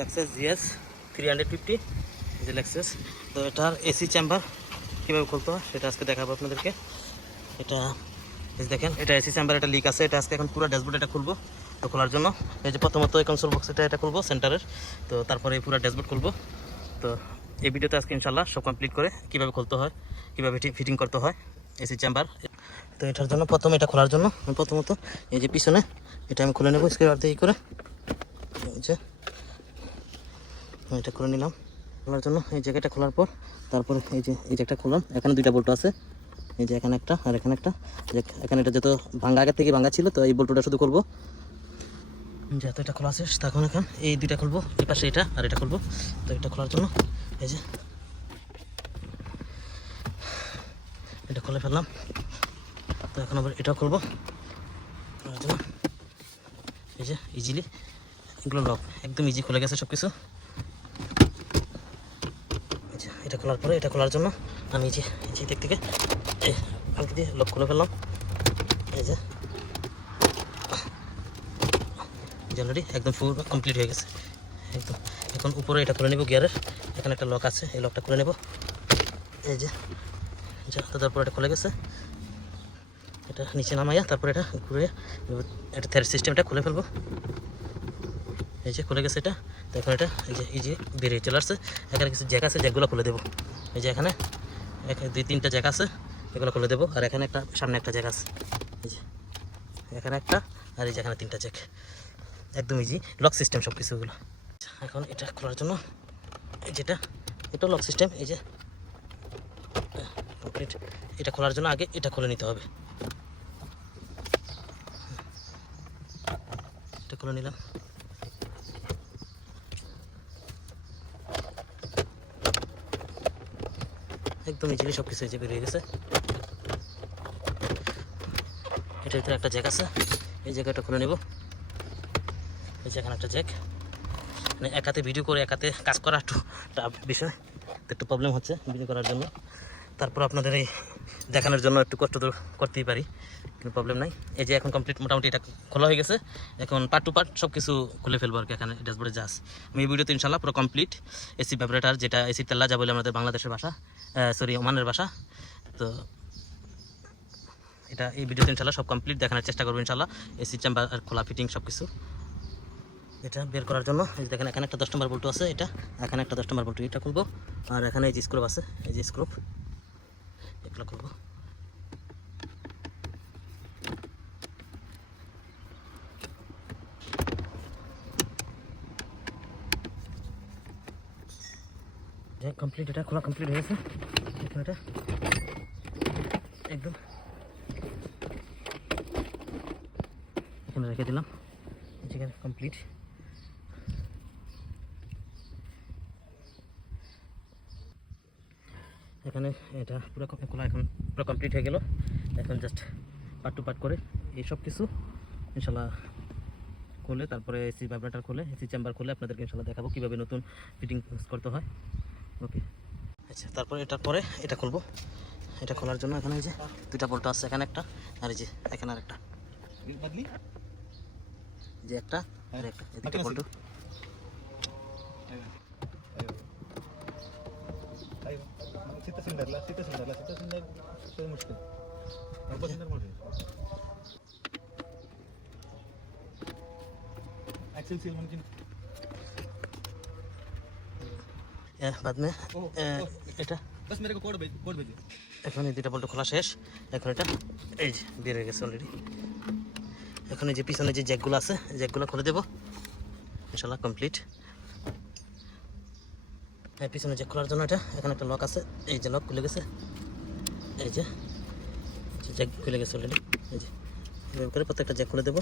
Lexus GS 350 যে Lexus. তো এটার এসি চেম্বার কীভাবে খুলতে হয় সেটা আজকে দেখাবো আপনাদেরকে। এটা দেখেন, এটা এসি চেম্বার, এটা লিক আছে। এটা আজকে এখন পুরো ড্যাশবোর্ড এটা খুলবো। তো খোলার জন্য এই যে প্রথমত এই কনসোল বক্স এটা খুলবো সেন্টারের। তো তারপরে এই পুরো ড্যাশবোর্ড খুলবো। তো এই ভিডিওতে আজকে ইনশাল্লাহ সব কমপ্লিট করে কীভাবে খুলতে হয়, কীভাবে ফিটিং করতে হয় এসি চেম্বার। তো এটার জন্য প্রথমে এটা খোলার জন্য প্রথমত এই যে পিছনে এটা আমি খুলে নেবো স্ক্রুড্রাইভার দিয়ে করে। এই যে এটা খুলে নিলাম। খোলার জন্য এই জায়গাটা খোলার পর তারপরে এই যে একটা খুললাম। এখানে দুইটা বোল্ট আছে, এই যে এখানে একটা আর এখানে একটা। এখানে এটা যেহেতু ভাঙা আগের থেকে ভাঙা ছিল, তো এই বোল্টটা শুধু খুলবো। যেহেতু এটা খোলা শেষ, তখন এখন এই দুইটা খুলবো, এই পাশে এটা আর এটা খুলবো। তো এটা খোলার জন্য এই যে এটা খুলে ফেললাম। তো এখন আবার এটাও খুলবো। এই যে ইজিলি এগুলো লক একদম ইজি খুলে গেছে সব কিছু। এটা খোলার পরে এটা খোলার জন্য আমি এই যে দিক থেকে আলকি দিয়ে লক খুলে ফেললাম। এই যে অলরেডি একদম ফুল কমপ্লিট হয়ে গেছে একদম। এখন উপরে এটা খুলে নেব গিয়ারের, এখানে একটা লক আছে, এই লকটা খুলে নেব। এই যে তারপর এটা খুলে গেছে। এটা নিচে নামাইয়া তারপরে এটা ঘুরে এটা থ্রেড সিস্টেমটা খুলে ফেলবো। এই যে খুলে গেছে এটা। তো এখন এটা এই যে বেরিয়ে চলে আসছে। এখানে কিছু জ্যাক আছে, জ্যাকগুলো খুলে দেবো। এই যে এখানে 2-3টা জ্যাক আছে, এগুলো খুলে দেবো। আর এখানে একটা সামনে একটা জ্যাক আছে, এই যে এখানে একটা, আর এই যে এখানে 3টা জ্যাক। একদম ইজি লক সিস্টেম সব কিছুগুলো। এখন এটা খোলার জন্য এই যেটা এটা লক সিস্টেম। এই যে কমপ্লিট। এটা খোলার জন্য আগে এটা খুলে নিতে হবে। এটা খুলে নিলাম। একদম ইজিলি সব কিছু এই যে বেরিয়ে গেছে। এটার ভিতরে একটা জ্যাক আছে, এই জায়গাটা খুলে নেব। এই যে এখানে একটা জ্যাক। মানে একাতে ভিডিও করে একাতে কাজ করা একটু টাফ বিষয়, একটু প্রবলেম হচ্ছে ভিডিও করার জন্য। তারপর আপনাদের এই দেখানোর জন্য একটু কষ্ট তো করতেই পারি, কোনো প্রবলেম নাই। এই যে এখন কমপ্লিট মোটামুটি এটা খোলা হয়ে গেছে। এখন পার্ট টু পার্ট সব কিছু খুলে ফেলবো আর কি। এখানে ড্যাশবোর্ডে যা আছে আমি এই ভিডিওতে ইনশাল্লাহ পুরো কমপ্লিট এসি ভাইব্রেটর, যেটা এসি তেল্লা যা বলে আমাদের বাংলাদেশের ভাষা, সরি ওমানের ভাষা। তো এটা এই ভিডিওতে ইনশাল্লাহ সব কমপ্লিট দেখানোর চেষ্টা করবো ইনশাল্লাহ। এসি চেম্বার আর খোলা ফিটিং সব কিছু। এটা বের করার জন্য এই দেখেন এখানে একটা 10 নম্বর বল্টু আছে, এটা এখানে একটা 10 নম্বর বল্টু, এটা খুলবো। আর এখানে এই যে স্ক্রুপ আছে, এই যে স্ক্রুপ, এগুলো খুলবো। কমপ্লিট, এটা খোলা কমপ্লিট হয়ে গেছে। এখন এটা একদম এখানে রেখে দিলাম। এখানে কমপ্লিট। এখানে এটা পুরো খোলা এখন পুরো কমপ্লিট হয়ে গেল। এখন জাস্ট পার্ট টু পার্ট করে এই সব কিছু ইনশাল্লাহ খুলে তারপরে এসি ভাইব্রেটর খুলে এসি চেম্বার খুলে আপনাদেরকে ইনশাল্লাহ দেখাবো কীভাবে নতুন ফিটিং করতে হয়। ওকে, আচ্ছা তারপরে এটার পরে এটা খুলবো। এটা খোলার জন্য এখানে এই যে 2টা বল্ট আছে, এখানে একটা আর এই যে এখানে আর একটা, যে একটা আর একটা, এই 2টা বল্ট। बाद में এটা बस मेरे को कोड भेजिए। এখন এই 2টা বল্ট খোলা শেষ। এখন এটা এই যে বের হয়ে গেছে অলরেডি। এখন এই যে পিছনে যে জ্যাকগুলো আছে, জ্যাকগুলো খুলে দেবো ইনশাল্লাহ কমপ্লিট। হ্যাঁ, পিছনে জ্যাক খোলার জন্য এটা এখানে একটা লক আছে, এই যে লক খুলে গেছে। এই যে জ্যাক খুলে গেছে অলরেডি। এই যে এভাবে করে প্রত্যেকটা জ্যাক খুলে দেবো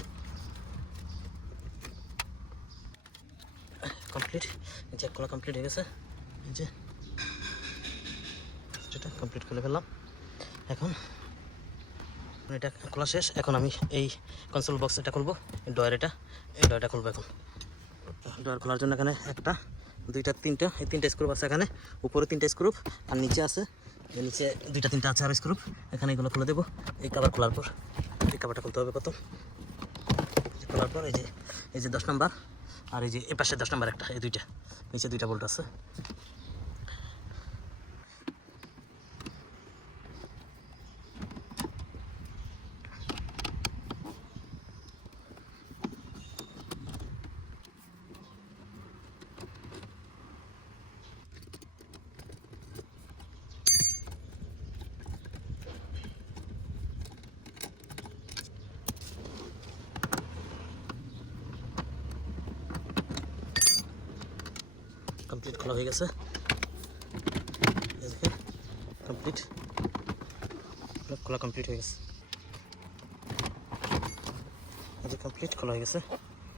কমপ্লিট। জ্যাক খোলা কমপ্লিট হয়ে গেছে। এই যে এটা কমপ্লিট খুলে ফেললাম। এখন এটা খোলা শেষ। এখন আমি এই কনসোল বক্স এটা খুলবো, ডয়ার এটা, এই ডয়ারটা খুলবো। এখন ডয়ার খোলার জন্য এখানে একটা 2টা 3টা এই 3টা স্ক্রুপ আছে, এখানে উপরে 3টা স্ক্রুপ আর নিচে আছে, নিচে 2টা 3টা আছে আর স্ক্রুপ। এখানে এগুলো খুলে দেবো। এই কভার খোলার পর এই কভারটা খুলতে হবে প্রথম। খোলার পর এই যে 10 নম্বর আর এই যে এ পাশে 10 নম্বর একটা, এই দুইটা নিচে দুইটা বোল্ট আছে। কমপ্লিট খোলা হয়ে গেছে, কমপ্লিট খোলা কমপ্লিট হয়ে গেছে, এই যে কমপ্লিট খোলা হয়ে গেছে।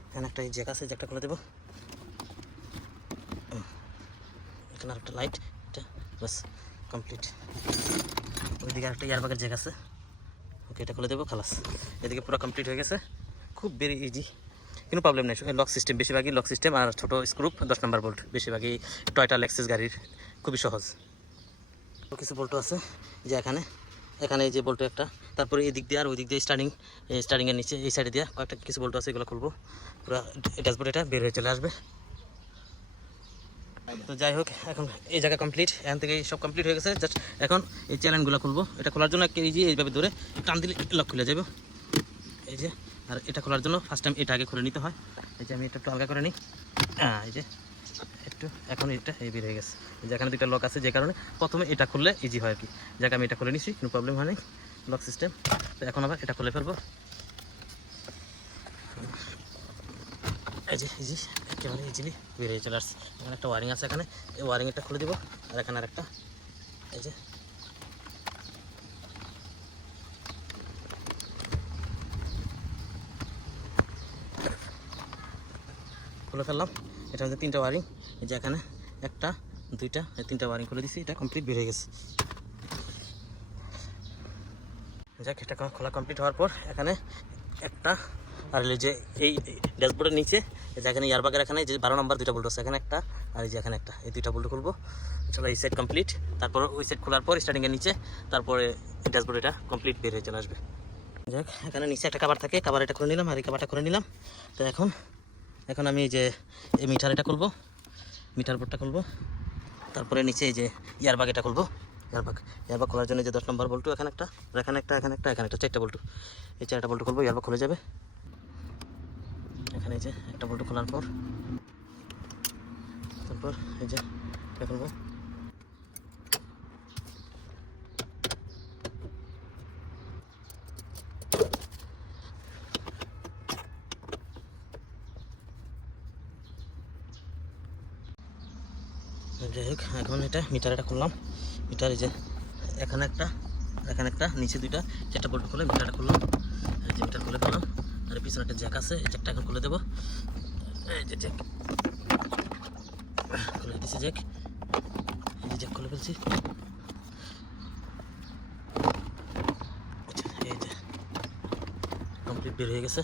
এখানে একটা জ্যাক আছে, জ্যাকটা খুলে দেবো। এখানে আরেকটা লাইট, এটা বাস কমপ্লিট। ওইদিকে আরেকটা এয়ারব্যাগের জ্যাক আছে, ওকে এটা খুলে দেবো, খালাস। এদিকে পুরো কমপ্লিট হয়ে গেছে, খুব ভেরি ইজি, কোনো প্রবলেম নেই। লক সিস্টেম, বেশিরভাগই লক সিস্টেম আর ছোটো স্ক্রুপ 10 নম্বর বোল্ট, বেশিরভাগই টয়টা লেক্সাস গাড়ির, খুবই সহজ। কিছু বোল্ট আছে যে এখানে এই যে বোল্ট একটা, তারপরে এই দিক দিয়ে আর ওই দিক দিয়ে স্টারিংয়ের নিচে এই সাইডে দিয়ে কয়েকটা কিছু বোল্ট আছে, এগুলো খুলবো, পুরো ড্যাশবোর্ড এটা বের হয়ে চলে আসবে। তো যাই হোক, এখন এই জায়গা কমপ্লিট, এখান থেকে সব কমপ্লিট হয়ে গেছে। জাস্ট এখন এই চ্যানেলগুলো খুলবো। এটা খোলার জন্য এই যে এইভাবে ধরে টান দিলে লক খুলে যাবে, এই যে। আর এটা খোলার জন্য ফার্স্ট টাইম এটা আগে খুলে নিতে হয়। এই যে আমি এটা একটু আলগা করে নিই, এই যে একটু, এখন এটা এই বের হয়ে গেছে। যেখানে দুইটা লক আছে, যে কারণে প্রথমে এটা খুললে ইজি হয় আর কি। যাকে আমি এটা খুলে নিচ্ছি, কোনো প্রবলেম হয় নাই, লক সিস্টেম। তো এখন আবার এটা খুলে ফেলবো, এই যে ইজি, একেবারে ইজিলি বের হয়ে চলে আসছে। এখানে একটা ওয়ারিং আছে, এখানে এই ওয়ারিংটা খুলে দিব। আর এখানে আরেকটা, এই যে খুলে ফেললাম। এটা হচ্ছে 3টা ওয়ারিং, এই যে এখানে 1টা 2টা 3টা ওয়ারিং খুলে দিচ্ছি, এটা কমপ্লিট বের হয়ে গেছে। যাক, এটা খোলা কমপ্লিট হওয়ার পর এখানে একটা, আর যে এই ড্যাশবোর্ডের নিচে যেখানে এয়ারব্যাগের এখানে যে 12 নম্বর 2টা বোল্ট আছে, এখানে একটা আর এই যে এখানে একটা, এই 2টা বোল্ট খুলবো। চলো, এই সাইড কমপ্লিট। তারপর ওই সাইড খোলার পর স্টার্টিংয়ের নিচে, তারপরে ড্যাশবোর্ড এটা কমপ্লিট বের হয়ে চলে আসবে। যাক, এখানে নিচে একটা কাবার থাকে, কাবার এটা খুলে নিলাম আর এই কাবারটা খুলে নিলাম। তো এখন আমি এই যে এই মিটার এটা খুলবো, মিটার বোর্ডটা খুলবো। তারপরে নিচে এই যে এয়ারব্যাগ এটা খুলবো। এয়ারব্যাগ খোলার জন্য যে 10 নম্বর বোল্ট, এখানে একটা, এখানে একটা, এখানে একটা, এখানে একটা, 4টা বোল্ট। এই 4টা বোল্ট খুলবো, এয়ারব্যাগ খুলে যাবে। এখানে এই যে একটা বোল্ট খোলার পর, তারপর এই যে এটা খুলবো। যাই হোক, এখন এটা মিটার খুললাম। মিটার এই যে এখানে একটা নিচে 2টা 4টা বোল্ট খুলে মিটারটা খুললাম। এই যে মিটার খুলে ফেললাম। আর পিছনে একটা জ্যাক আছে, এই জ্যাকটা এখন খুলে দেবো। এই যে জ্যাক খুলে দিচ্ছি, জ্যাক, এই যে জ্যাক খুলে ফেলছি। এই যে কমপ্লিট বের হয়ে গেছে।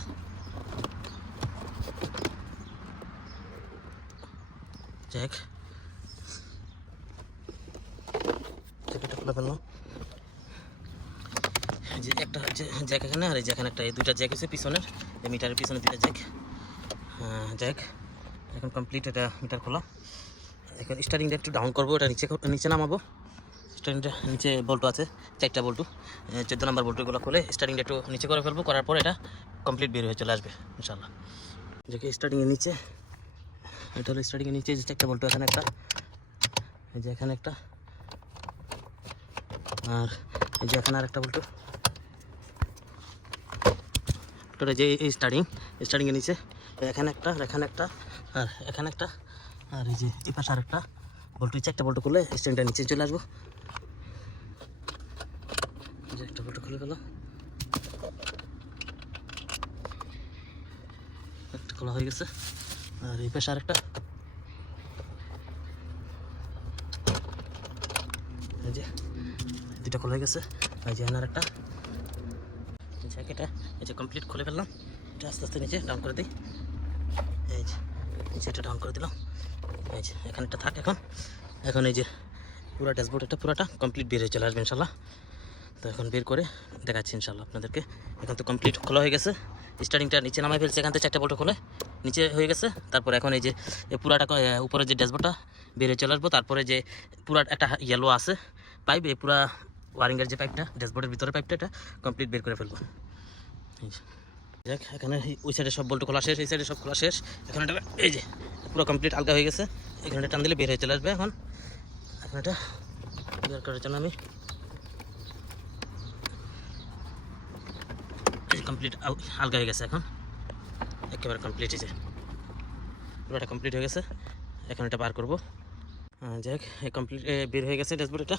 জ্যাক জ্যাকেটটা খুলে ফেললাম। যে একটা হচ্ছে জ্যাক এখানে, আর এই যে এখানে একটা, এই 2টা জ্যাক আছে পিছনের, এই মিটারের পিছনে 2টা জ্যাক। জ্যাক এখন কমপ্লিট, এটা মিটার খোলা। এখন স্টারিংটা একটু ডাউন করবো, এটা নিচে নামাবো। স্টারিংটা নিচে বোল্ট আছে, 4টা বোল্ট, 14 নম্বর বোল্টগুলো খুলে স্টারিংটা একটু নিচে করে ফেলবো। করার পর এটা কমপ্লিট বের হয়ে চলে আসবে ইনশাল্লাহ। যে স্টারিংয়ের নিচে, এটা হলো স্টারিংয়ের নিচে যে 4টা বোল্ট, এখানে একটা, এই যে এখানে একটা, আর এই যে এখানে আরেকটা বোল্ট। ওটা যে এই স্টারিংয়ের নিচে এখানে একটা, এখানে একটা, আর এখানে একটা, আর এই যে এই পাশে আরেকটা বোল্ট। 4টা বোল্ট খুলে স্ট্যান্ডটা নিচে চলে আসবো। যে একটা বোল্ট খুলে গেল, একটা খোলা হয়ে গেছে। আর এই পাশে আরেকটা, এই যে 2টা খোলা হয়ে গেছে। এই যে এখানে আরেকটা জ্যাকেটটা, এই যে কমপ্লিট খুলে ফেললাম। এটা আস্তে আস্তে নিচে ডাউন করে দিই, এই যে নিচে এটা ডাউন করে দিলাম। এই যে এখানে একটা থাক। এখন এই যে পুরো ড্যাশবোর্ড এটা পুরোটা কমপ্লিট বের হয়ে চলে আসবে ইনশাল্লাহ। তো এখন বের করে দেখাচ্ছি ইনশাল্লাহ আপনাদেরকে। এখন তো কমপ্লিট খোলা হয়ে গেছে, স্টার্টিংটা নিচে নামাই ফেলছে, এখান থেকে 4টা বোল্ট খুলে নিচে হয়ে গেছে। তারপর এখন এই যে পুরাটা উপরে যে ড্যাশবোর্ডটা বেরিয়ে চলে আসবো, তারপরে যে পুরা একটা ইয়েলো আছে পাইপ, এই পুরা ওয়ারিংয়ের যে পাইপটা ড্যাশবোর্ডের ভিতরে পাইপটা, এটা কমপ্লিট বের করে ফেলবো। দেখ এখানে ওই সাইডে সব বোল্ট খোলা শেষ, এই সাইডে সব খোলা শেষ। এখন এটা এই যে পুরো কমপ্লিট আলগা হয়ে গেছে, এখানে টান দিলে বের হয়ে চলে আসবে। এখন এটা বের করার জন্য আমি কমপ্লিট আলগা হয়ে গেছে, এখন একেবারে কমপ্লিট হয়েছে, পুরোটা কমপ্লিট হয়ে গেছে। এখন এটা বার করবো। যাই হোক কমপ্লিট বের হয়ে গেছে, ড্যাশবোর্ড এটা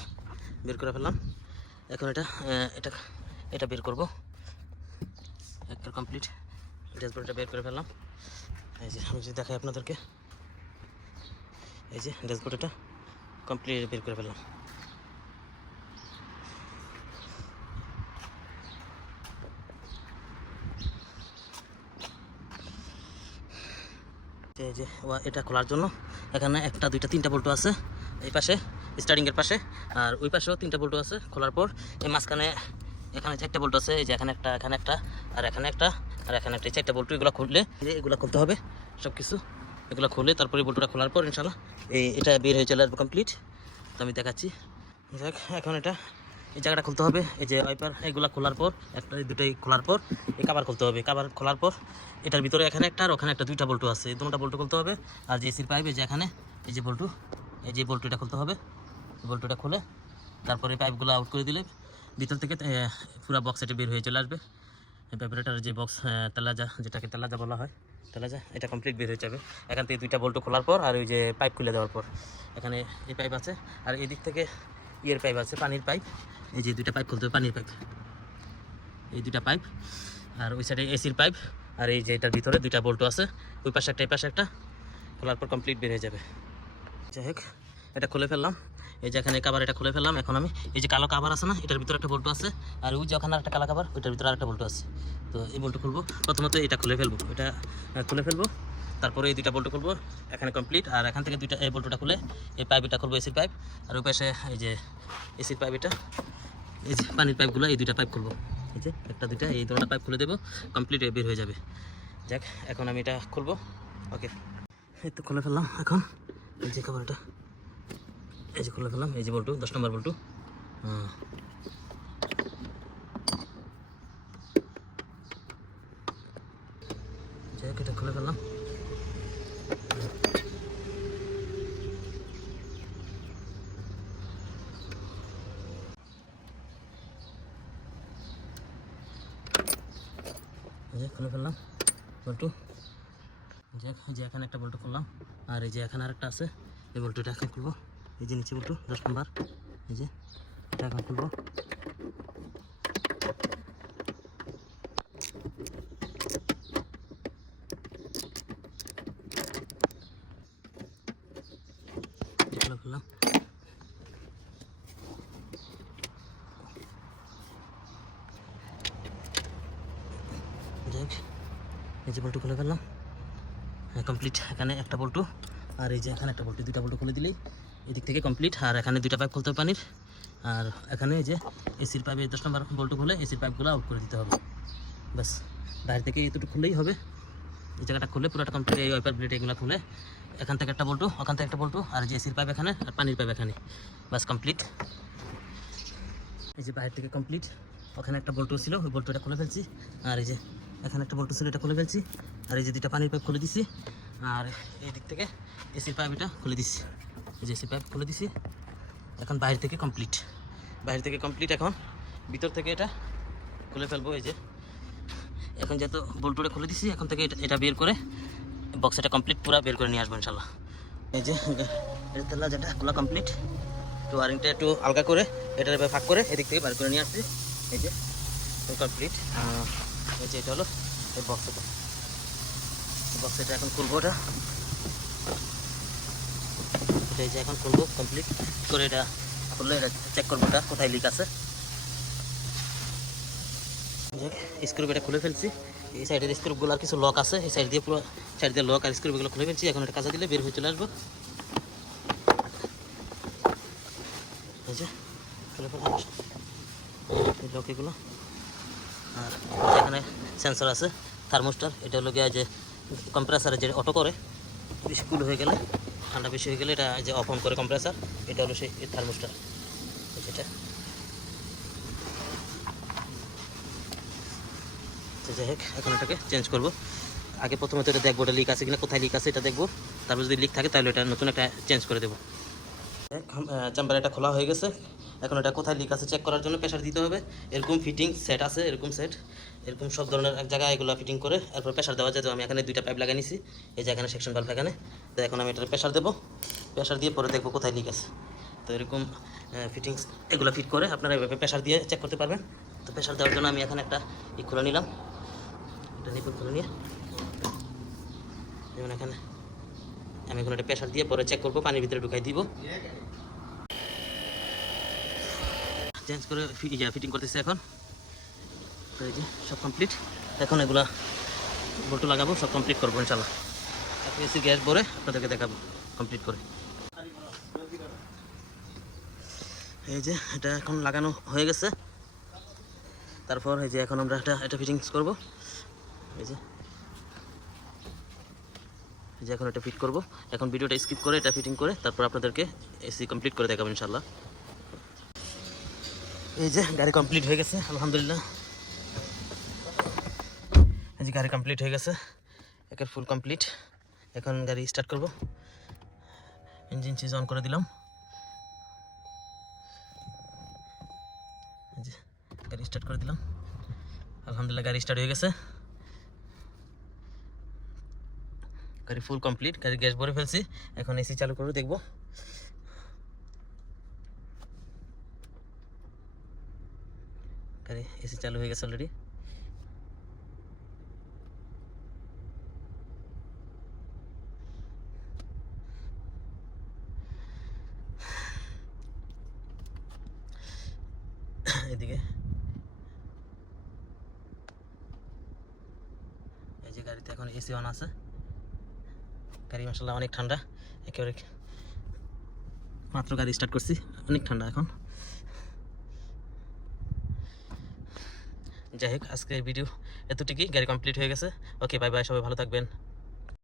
বের করে ফেললাম। এখন এটা এটা এটা বের করবো, একটা কমপ্লিট ড্যাশবোর্ডটা বের করে ফেললাম। এই যে আমি যদি দেখাই আপনাদেরকে, এই যে ড্যাশবোর্ডটা কমপ্লিট বের করে ফেললাম। এই যে এটা খোলার জন্য এখানে 1 2 3টা বোল্ট আছে, এই পাশে স্টার্টিংয়ের পাশে, আর ওই পাশেও 3টা বোল্ট আছে। খোলার পর এই মাঝখানে এখানে 4টা বোল্ট আছে, এই যে এখানে একটা, এখানে একটা, আর এখানে একটা, আর এখানে একটা, 4টা বোল্ট। এগুলো খুললে, এগুলো খুলতে হবে সব কিছু, এগুলো খুলে তারপরে বোল্টটা খোলার পর ইনশাল্লাহ এটা বের হয়ে চলে আসবে কমপ্লিট। তো আমি দেখাচ্ছি। যাক এখন এটা এই জায়গাটা খুলতে হবে, এই যে ওয়াইপার এগুলো খোলার পর, একটা দুটোই খোলার পর এই কাভার খুলতে হবে। কাভার খোলার পর এটার ভিতরে এখানে একটা আর ওখানে একটা 2টা বোল্ট আছে, এই 2টা বোল্ট খুলতে হবে। আর যে এসির পাইপ, এই যে এখানে এই যে বোল্টু, এই যে বোল্টুটা খুলতে হবে। বোল্টুটা খুলে তারপরে পাইপগুলো আউট করে দিলে ভিতর থেকে পুরো বক্স এটা বের হয়ে চলে আসবে। ভাইব্রেটরের যে বক্স তেলাজা, যেটাকে তেলাজা বলা হয়, তেলাজা, এটা কমপ্লিট বের হয়ে যাবে এখান থেকে 2টা বোল্ট খোলার পর। আর ওই যে পাইপ খুলে দেওয়ার পর এখানে এই পাইপ আছে, আর এই দিক থেকে ইয়ের পাইপ আছে, পানির পাইপ। এই যে 2টা পাইপ খুলতে হবে, পানির পাইপ, এই 2টা পাইপ। আর ওই সাইডে এসির পাইপ, আর এই যে এটার ভিতরে 2টা বোল্ট আছে, ওই পাশে একটা এই পাশে একটা। খোলার পর কমপ্লিট বের হয়ে যাবে। যাই হোক এটা খুলে ফেললাম, এই যে এখানে কাভার এটা খুলে ফেললাম। এখন আমি এই যে কালো কাভার আছে না, এটার ভিতরে একটা বোল্ট আছে, আর ওই যে ওখানে একটা কালো কাভার, ওইটার ভিতরে আরেকটা বোল্ট আছে। তো এই বোল্ট খুলবো, প্রথমত এটা খুলে ফেলবো, এটা খুলে ফেলবো, তারপরে এই 2টা বোল্ট খুলবো, এখানে কমপ্লিট। আর এখান থেকে 2টা এই বোল্টটা খুলে এই পাইপ এটা খুলবো, এসির পাইপ। আর ওই পাশে এই যে এসির পাইপ, এটা এই যে পানির পাইপগুলো, এই 2টা পাইপ খুলবো, এই যে 1টা 2টা, এই 2টা পাইপ খুলে দেবো, কমপ্লিট বের হয়ে যাবে। যাক এখন আমি এটা খুলবো। ওকে এই তো খুলে ফেললাম। এখন এই যে কাভারটা এই যে খুলে ফেললাম, এই যে বল্টু 10 নম্বর বল্টু। যাই হোক এটা খুলে ফেললাম। খুলে ফেললাম বল্টু। যে এখানে একটা বল্টু খুললাম, আর এই যে এখানে আরেকটা আছে, এই বল্টুটা এখন খুলবো। এই যে নিচে বল্টু 10 নম্বর, এই যে এটা এখন খুলবো। খুলে ফেললাম। যাই এই যে বল্টু খুলে ফেললাম, কমপ্লিট। এখানে একটা বল্টু, আর এই যে এখানে একটা বল্টু, 2টা বল্টু খুলে দিলেই এদিক থেকে কমপ্লিট। আর এখানে 2টা পাইপ খুলতে হবে পানির, আর এখানে এই যে এসির পাইপে 10 নম্বর বল্টু খুলে এসির পাইপগুলো আউট করে দিতে হবে। ব্যাস বাইরে থেকে এইটুকু খুললেই হবে। এই জায়গাটা খুলে পুরোটা কমপ্লিট, এই ওয়াইপার প্লেট এগুলো খুলে এখান থেকে একটা বল্টু, ওখান থেকে একটা বল্টু, আর যে এসির পাইপ এখানে, আর পানির পাইপ এখানে, ব্যাস কমপ্লিট। এই যে বাইরে থেকে কমপ্লিট। ওখানে একটা বল্টু ছিল, ওই বল্টুটা খুলে ফেলছি। আর এই যে এখানে একটা বল্টু ছিল, এটা খুলে ফেলছি। আর এই যে 2টা পানির পাইপ খুলে দিছি, আর এই দিক থেকে এসির পাইপ এটা খুলে দিছি, এই যে এসির পাইপ খুলে দিছি। এখন বাইরে থেকে কমপ্লিট, বাইরে থেকে কমপ্লিট। এখন ভিতর থেকে এটা খুলে ফেলবো। এই যে এখন যেহেতু বল্টুটা খুলে দিছি, এখন থেকে এটা বের করে বক্স এটা কমপ্লিট পুরো বের করে নিয়ে আসবো ইনশাল্লাহ। এই যে এটা তেলা যেটা খোলা কমপ্লিট, তো ওয়ারিংটা একটু আলগা করে এটার ফাঁক করে এদিক থেকে বের করে নিয়ে আসছি। এই যে কমপ্লিট। এই যে এটা হলো এই বক্সটা, বক্স এটা এখন খুলবো। এই যে এখন খুলবো কমপ্লিট করে, এটা খুললে এটা চেক করবো এটা কোথায় লিক আছে। স্ক্রু এটা খুলে ফেলছি, এই সাইডের স্ক্রুগুলো আর কিছু লক আছে, এই সাইড দিয়ে পুরো সাইড দিয়ে লক আর স্ক্রুগুলো খুলে ফেলছি। এখন এটা কাঁচা দিলে বের হয়ে চলে আসবো। এই যে খুলে ফেলা, এই লক এগুলো। আর এখানে সেন্সর আছে, থার্মোস্টার। এটা হলো গিয়ে যে কম্প্রেসারে যে অটো করে, বেশি কুল হয়ে গেলে, ঠান্ডা বেশি হয়ে গেলে এটা যে অফ অন করে কম্প্রেসার। এটা হলো সেই থার্মোস্টার যেটা। তো যাই হোক, এখন এটাকে চেঞ্জ করবো। আগে প্রথমে তো এটা দেখবো এটা লিক আছে কিনা, কোথায় লিক আছে এটা দেখবো। তারপর যদি লিক থাকে তাহলে এটা নতুন একটা চেঞ্জ করে দেবো। চেম্বার এটা খোলা হয়ে গেছে। এখন এটা কোথায় লিক আছে চেক করার জন্য প্রেশার দিতে হবে। এরকম ফিটিং সেট আছে, এরকম সেট, এরকম সব ধরনের এক জায়গায় এগুলো ফিটিং করে এরপর প্রেশার দেওয়া যায়। তো আমি এখানে 2টা পাইপ লাগিয়ে নিছি, এই যে এখানে সেকশন বাল্ব এখানে। তো এখন আমি এটার প্রেশার দেবো, প্রেশার দিয়ে পরে দেখবো কোথায় লিক আছে। তো এরকম ফিটিংস এগুলো ফিট করে আপনারা এভাবে প্রেশার দিয়ে চেক করতে পারবেন। তো প্রেশার দেওয়ার জন্য আমি এখানে একটা খুলে নিলাম, এটা নিপুণ খুলে নিয়ে যেমন এখানে আমি এখন একটা প্রেশার দিয়ে পরে চেক করবো, পানির ভিতরে ঢুকাই দিব। চেঞ্জ করে ফিটিং করতেছি এখন। তো এই যে সব কমপ্লিট। এখন এগুলা বল্টু লাগাবো, সব কমপ্লিট করবো ইনশাল্লাহ। এসি গ্যাস ভরে আপনাদেরকে দেখাবো কমপ্লিট করে। এই যে এটা এখন লাগানো হয়ে গেছে। তারপর এই যে এখন আমরা এটা ফিটিংস করবো। এই যে এখন এটা ফিট করব। এখন ভিডিওটা স্কিপ করে এটা ফিটিং করে তারপর আপনাদেরকে এসি কমপ্লিট করে দেখাবো ইনশাল্লাহ। এই যে গাড়ি কমপ্লিট হয়ে গেছে আলহামদুলিল্লাহ। এই যে গাড়ি কমপ্লিট হয়ে গেছে, একের ফুল কমপ্লিট। এখন গাড়ি স্টার্ট করব। ইঞ্জিন সুইচ অন করে দিলাম। এই যে গাড়ি স্টার্ট করে দিলাম, আলহামদুলিল্লাহ গাড়ি স্টার্ট হয়ে গেছে। গাড়ি ফুল কমপ্লিট, গাড়ি গ্যাস ভরে ফেলছি। এখন এসি চালু করে দেখব। গাড়ি এসি চালু হয়ে গেছে অলরেডি। এদিকে এই যে গাড়িতে এখন এসি অন আছে। গাড়ি মাশাআল্লাহ অনেক ঠান্ডা, একেবারে মাত্র গাড়ি স্টার্ট করছি, অনেক ঠান্ডা এখন। যাই হোক, আজকের ভিডিও এতটুকুই, গাড়ি কমপ্লিট হয়ে গেছে। ওকে, বাই বাই, সবাই ভালো থাকবেন।